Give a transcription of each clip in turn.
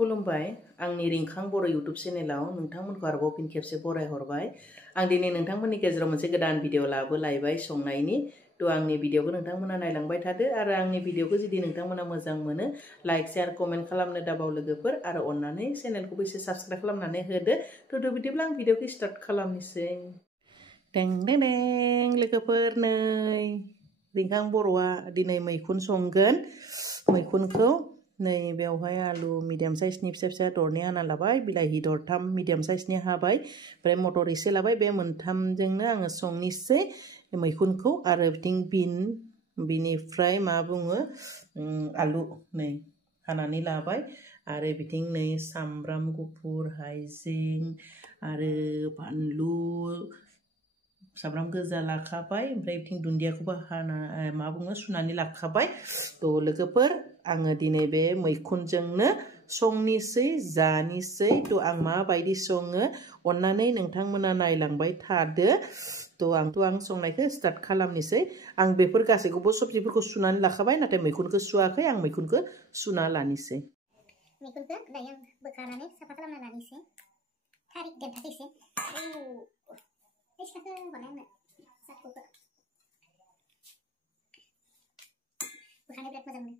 खुलुमबाय आंनि रिंखां बर' यूट्यूब चेनेलाव नोंथांमोनखौ आरोबाव फिन खेबसे बरायहरबाय। आं दिनै नोंथांमोननि गेजेराव मोनसे गोदान भिडिअ लाबोलायबाय संनायनि। थ' आंनि भिडिअखौ नोंथांमोना नायलांबाय थादो आरो आंनि भिडिअखौ जुदि नोंथांमोना मोजां मोनो लाइक शेयार कमेन्ट खालामनो दाबाव लोगोफोर आरो अन्नानै चेनेलखौबो एसे साबस्क्राइब खालामनानै होदो। थ' बिदिब्ला आं भिडिअखौ स्टार्ट खालामनोसै। टें टें टें लोगोफोर नै रिंखां बर'आ दिनै मैखुन संगोन। मैखुनखौ नै बेवहाय आलु मिडियाम साइजनि फिसा फिसा दरनै हाना लाबाय, बिलाहि दरथाम मिडियाम साइजनि हाबाय, ओमफ्राय मटर एसे लाबाय। बे मोनथामजोंनो आङो संनोसै मैखुनखौ आरो बिथिं बिनिफ्राय मा बुङो आलु नै हानानै लाबाय आरो बिथिं नै सामब्राम गुफुर, हाइजें आरो बानलु, सामब्राम गोजा लाखाबाय, ओमफ्राय बिथिं दुन्दियाखौबो मा बुङो सुनानै लाखाबाय। थ' लोगोफोर आङो दिनै बे मैखुनजोंनो संनोसै जानोसै। थ' आं माबायदि सङो अन्नानै नोंथांमोना नायलांबाय थादो। थ' आं संनायखौ स्टार्ट खालामनोसै। आं बेफोर गासैखौबो सब्जिफोरखौ सुनानै लाखाबाय, नाथाय मैखुनखौ सुवाखै। आं मैखुनखौ सुना लानोसै। मैखुनखौ दायो आं बोखारनानै साफा खालामना लानोसै। थारिख देन्थाखैसै सिखाखौ हरनाय आंनो साखौखौ बोखानो बिराद मोजां मोनो।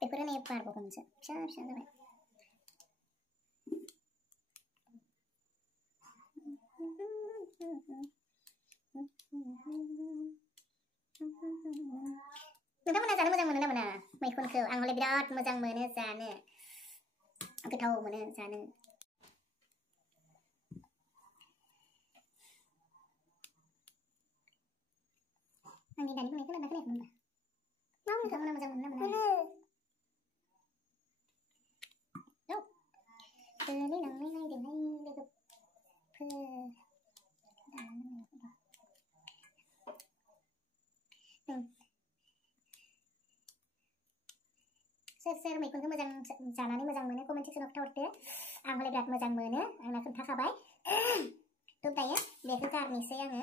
बेफोरो नै बारबावगोनसो फिसा फिसा जाबाय। नोंथांमोना जानो मोजां मोनो ना मोना मैखुनखौ? आं हले बिराद मोजां मोनो जानो, गोथाव मोनो जानो। आंनि दानि बुंनायखौ खोनादोंना खोनायाखै होनबा? नोंथांमोना मोजां मोनो ना मोना? गोलैलांनाय नायदोंहाय लोगोफोर। सोर मैखुनखौ मोजां जानानै मोजां मोनो कमेन्ट सेक्सनाव खोन्थाहरदो। आं हले बिराद मोजां मोनो, आंना खोन्थाखाबाय। थ' दायो बेखौ गारनोसै आङो,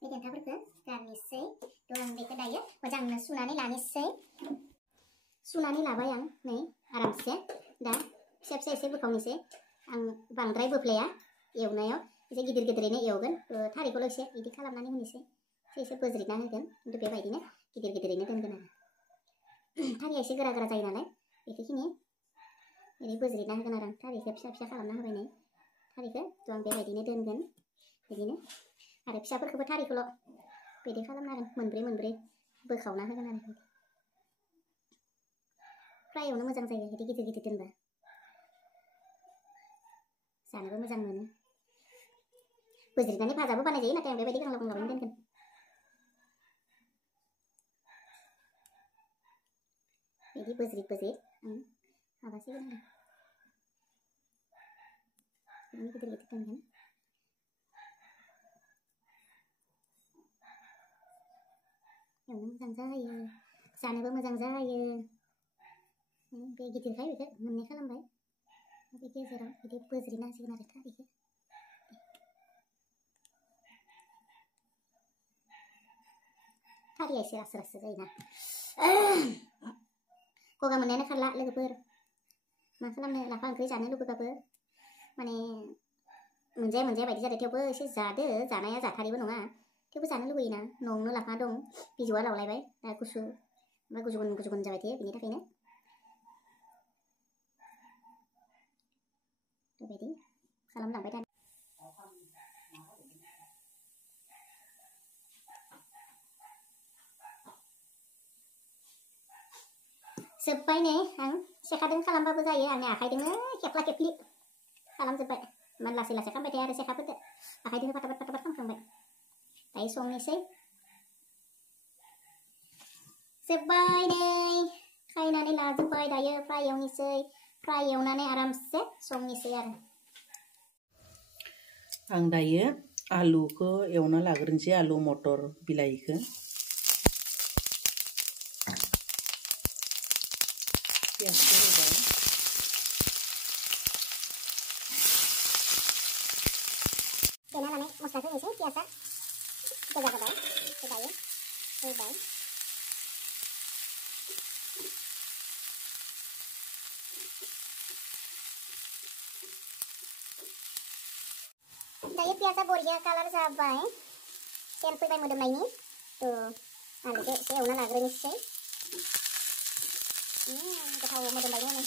बे देन्थाफोरखौ गारनोसै। थ' आं बेखौ दायो मोजांनो सुनानै लानोसै। सुनानै लाबाय आं नै आरामसे। दा फिसा फिसा एसे बोखावनोसै। आं बांद्राय बोफ्लेया एवनायाव, एसे गिदिर गिदिरैनो एवगोन। थारिखौल' एसे बिदि खालामनानै होनोसै, एसे बोज्रिना होगोन, खिन्थु बेबायदिनो गिदिर गिदिरैनो दोनगोन आरो। थारिया एसे गोरा गोरा जायो नालाय बेखिनि ओरै बोज्रिना होगोन आरो आं। थारिखौ फिसा फिसा खालामना होबाय नै थारिखौ। थ' आं बेबायदिनो दोनगोन बिदिनो। आरो फिसाफोरखौबो थारिखौल' बिदि खालामना होगोन, मोनब्रै मोनब्रै बोखावना होगोन आरो। फ्राय एवनो मोजां जायो बिदि गिदिर गिदिर दोनबा, जानोबो मोजां मोनो। बोज्रिनानै भाजाबो बानाय जायो, नाथाय आं बेबायदि गांलाब गांलाबैनो दोनगोन। बिदि बोज्रिद बोज्रिद माबासिगोन आरो गिदिर गिदिर दोनगोन। एवनो मोजां जायो, जानोबो मोजां जायो। बे गिदिरखाय बेखौ मोननै खालामबाय। बे गेजेराव बिदि बोज्रिना होसिगोन आरो थारिखौ। थारिया एसे रासो रासो जायोना। गगा मोननायानो खारला लोगोफोर। मा खालामनो, लाफा ओंख्रि जानो लुबैबाबो माने मोनजाया मोनजाया बायदि जादों। थेवबो एसे जादो, जानाया जाथारिबो नङा, थेवबो जानो लुबैयोना। न'आवनो लाफा दं, बिजौआ लावलायबाय, दा गुसु ओमफ्राय गुजुगुन गुजुगुन जाबाय थायो, बिनि थाखायनो बेबायदि खालामलांबाय थानो। जोब्बाय नै आं सेखादों खालामबाबो जायो, आंनि आखाइजोंनो खेख्ला खेख्लि खालामजोब्बाय। इमान लासै लासै खालामबाय थायो आरो सेखाफोरजों आखाइजोंनो फाटाफाट फाटाफाट खालामखांबाय। दायो संनोसै। जोब्बाय नै सायनानै लाजोब्बाय दायो फ्राय एवनोसै फ्राय एवनानै आरामसे संनोसै आरो आं दायो आलुखौ एवना लाग्रोनोसै आलु मटर बिलाइखौ पियाजखौ होबाय देना लानाय मस्लाखौ होनोसै पियाजआ गोजा जाबाय दायो होबाय दायो पियाजआ बरिया कालार जाबाय सेन फैबाय मोदोमनायनि आलुखौ एसे एवना लाग्रोनोसै गोथाव मोदोमबाय नै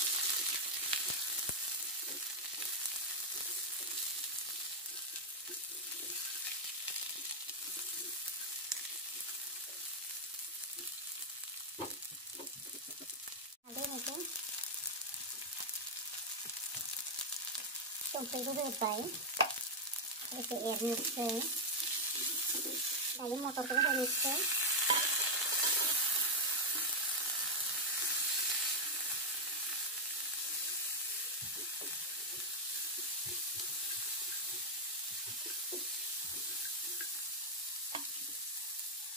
संख्रिबो होबाय एसे एरनोसै दायो मटरखौबो होनोसै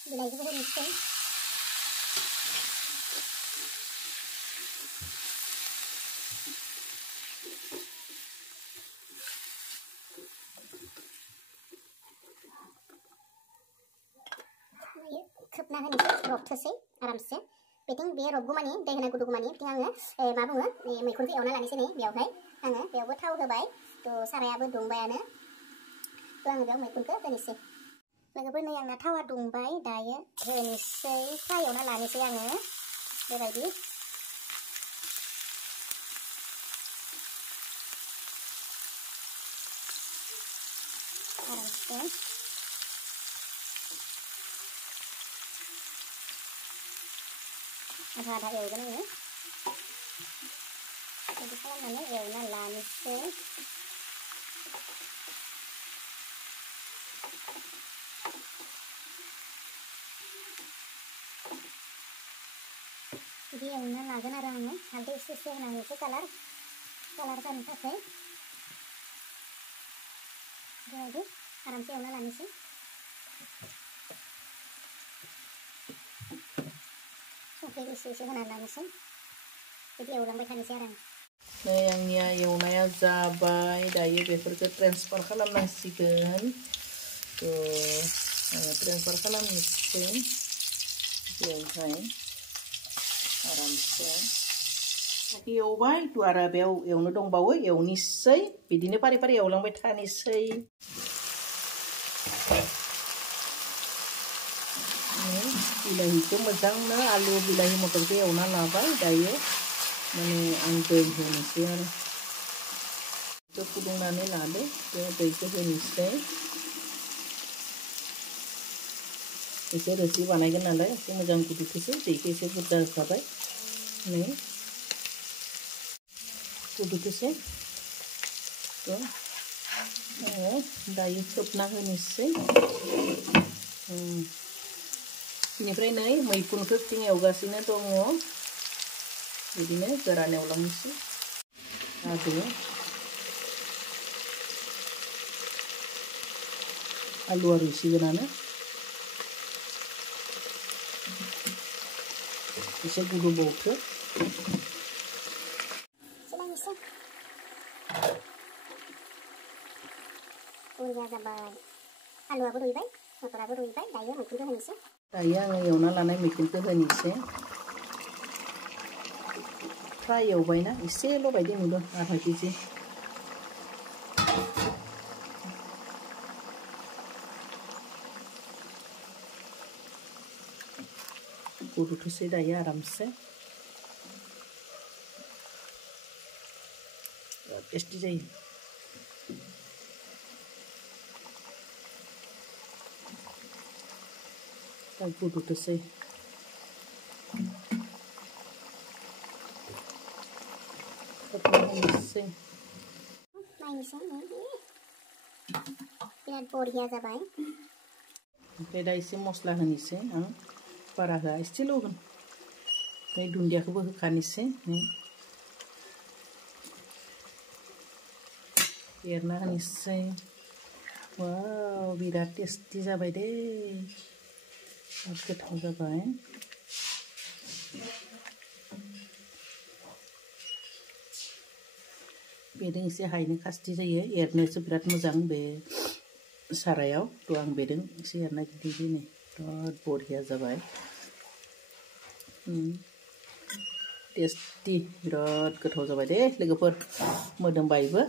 बिलाइखौबो होनोसै खोबना होनोसै रबथोसै आरामसे बेथिं बे रबगौमानि दै होना गुदुगौमानि बिथिं आङो मा बुङो मैखुनखौ एवना लानोसै नै बेयावहाय आङो बेयावबो थाव होबाय सारायाबो दुंबायानो आङो बेयाव मैखुनखौ होनोसै लोगोफोर नै आंना थावा दुंबाय दायो होनोसै फ्राय एवना लानोसै आङो बेबायदि आरामसे आधा एवगोन आङो बिदि खालामनानै एवना लानोसै बिदि एवना लागोन आरो आङो हालदै एसे एसे होना होनोसै कालार जानो थाखाय बेबायदि आरामसे एवना लानोसै संख्रि एसे होना लानोसै बिदि एवलांबाय थानोसै आरो नै आंनिया एवनाया जाबाय दायो बेफोरखौ ट्रेन्सफार खालामनांसिगोन आङो ट्रेन्सफार खालामनोसै बेवहाय आरामसे एवबाय आरो बेयाव एवनो दंबावो एवनोसै बिदिनो फारि फारि एवलांबाय थानोसै बिलाहिखौ मोजांनो आलु बिलाहि मटरखौ एवना लाबाय दायो माने आं दै होनोसै आरो दैखौ फुदुंनानै लादो बे दैखौ होनोसै एसे रोसि बानायगोन नालाय एसे मोजां गुदुंखौसो दैखौ एसे बुरजा होखाबाय नै गुदुंखौसो दायो खोबना होनोसै बेनिफ्राय नै मैखुनखौ बिथिं एवगासिनो दङ बिदिनो गोरान एवलांनोसै आलुआ रुइसिगोनानो एसे गुदुंबावथो बुरजा जाबाय आलुआबो रुइबाय मटराबो रुइबाय दायो मैखुनखौ होनोसै दायो आङो एवना लानाय मैखुनखौ होनोसै फ्राय एवबायना एसेल' बायदि नुदों आधा केजि गुदुंथोसै दायो आरामसे टेस्टि जायो गुदुंथोसै नायनोसै बिराद बरिया जाबाय ओमफ्राय दा एसे मस्ला होनोसै आं बारा होआ एसेल' होगोन नै दुन्दियाखौबो होखानोसै एरना होनोसै वाव बिराद टेस्टि जाबाय दे बिराद गोथाव जाबाय बेदों एसे हायनो खास्ति जायो एरनोसो बिराद मोजां बे सारायाव थ' आं बेदों एसे एरना गिदिंदिनि बिराद बरिया जाबाय टेस्टि बिराद गोथाव जाबाय दे लोगोफोर मोदोमबायबो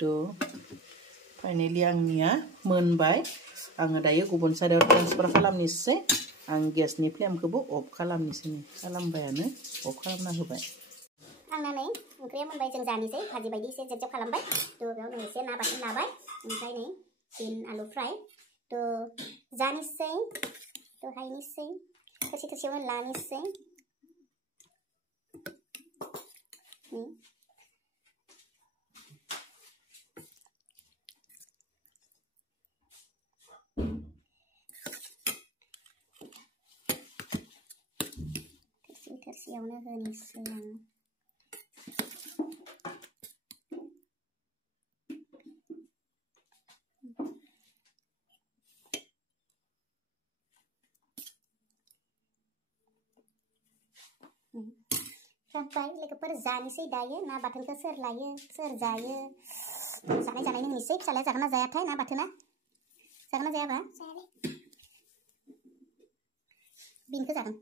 थ' फाइनालि आंनिया मोनबाय आङो दायो गुबुन सारायाव ट्रान्सफार खालामनोसै आं गेसनि फ्लेमखौबो अफ खालामनोसै खालामबायानो अफ खालामना होबाय आंना नै ओंख्रिया मोनबाय जों जानोसै भाजी बायदि एसे जेब जेब खालामबाय थ' बेयाव नै एसे ना बाथोन लाबाय ओमफ्राय नै बिन आलु फ्राय थ' जानोसै थ' हायनोसै थोरसि थोरसियावनो लानोसै थोरसियावनो होनोसै आं जाबाय लोगोफोर जानोसै दायो ना बाथोनखौ सोर लायो सोर जायो जानायनि होनोसै फिसालाया जागोन ना जायाथाय ना बाथोना जागोन ना जायाबा बिनखौ जागोन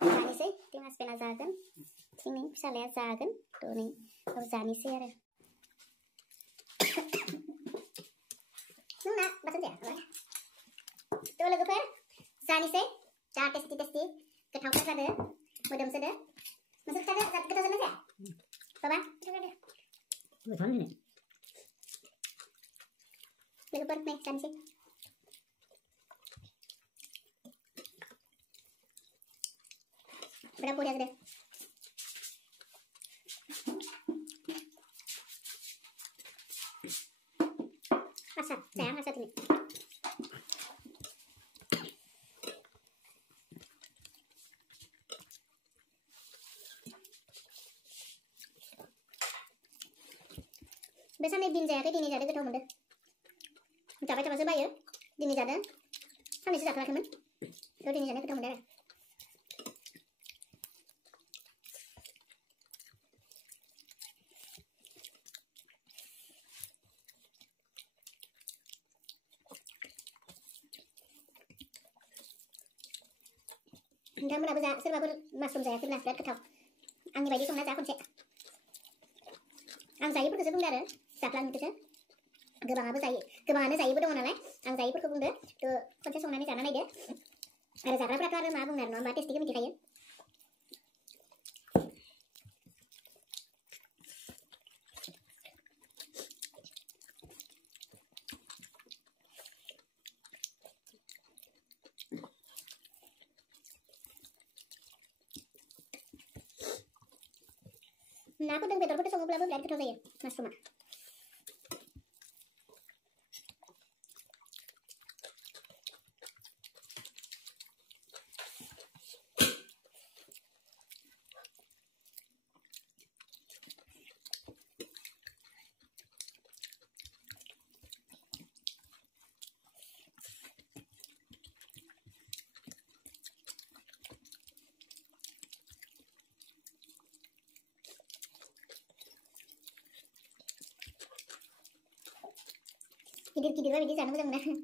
जानोसै थिं हासबेन्डआ जागोन थिं नै फिसालाया जागोन थ' नै जानोसै आरो नोंना बाथोन जाया थ' लोगोफोर जानोसै जा टेस्टि टेस्टि गोथावथार जादो मोदोमसोदो नोंसोर जादो गोथाव जादों जाया बाबा गोथाव जादो लोगोफोर नै जानोसै बिराद बरिया जादो आसार जाया आसार दिनै बे साननै दिन जायाखै दिनै जादों गोथाव मोनदों जाबाय थाबासो बायो दिनै जादों साननैसो जाथ'वाखैमोन थ' दिनै जानो गोथाव मोनदों आरो नोंथांमोनाबो जा सोरबाफोर मासरुम जायाखैब्ला बिराद गोथाव आंनि बायदि संना जा खनसे आं जायैफोरखौसो बुंदो आरो जाफ्लांनिखौसो गोबाङानो जायैबो दङ नालाय आं जायैफोरखौ बुंदो थ' खनसे संनानै जाना नायदो आरो जाग्राफ्राथ' आरो मा बुंनो आरो नङा होमबा टेस्टिखौ मिथिखायो नाफोरजों बेदरफोरजों सङोब्लाबो बिराद गोथाव जायो मासरुमा गिदिर-गिदिरबा बिदि जानो मोजां Mona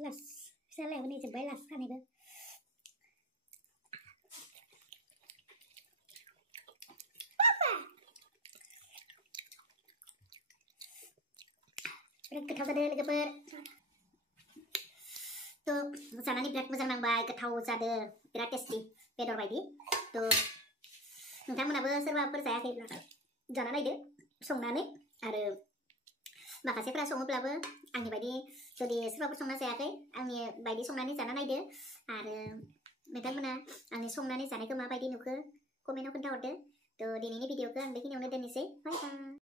Las saya ini coba las kan itu. Ketawa tadi legeper. Tuh, sana nih berat besar nang baik ketawa sada berat tasty bedor baik tuh. नोंथांमोनाबो सोरबाफोर जायाखैब्ला जाना नायदो संनानै आरो माखासेफ्रा सङोब्लाबो आंनि बायदि जुदि सोरबाफोर संना जायाखै आंनि बायदि संनानै जाना नायदो आरो नोंथांमोना आंनि संनानै जानायखौ माबायदि नुखो कमेन्टआव खोन्थाहरदो। थ' दिनैनि भिडिअखौ आं बेखिनियावनो दोननोसै। Bye bye.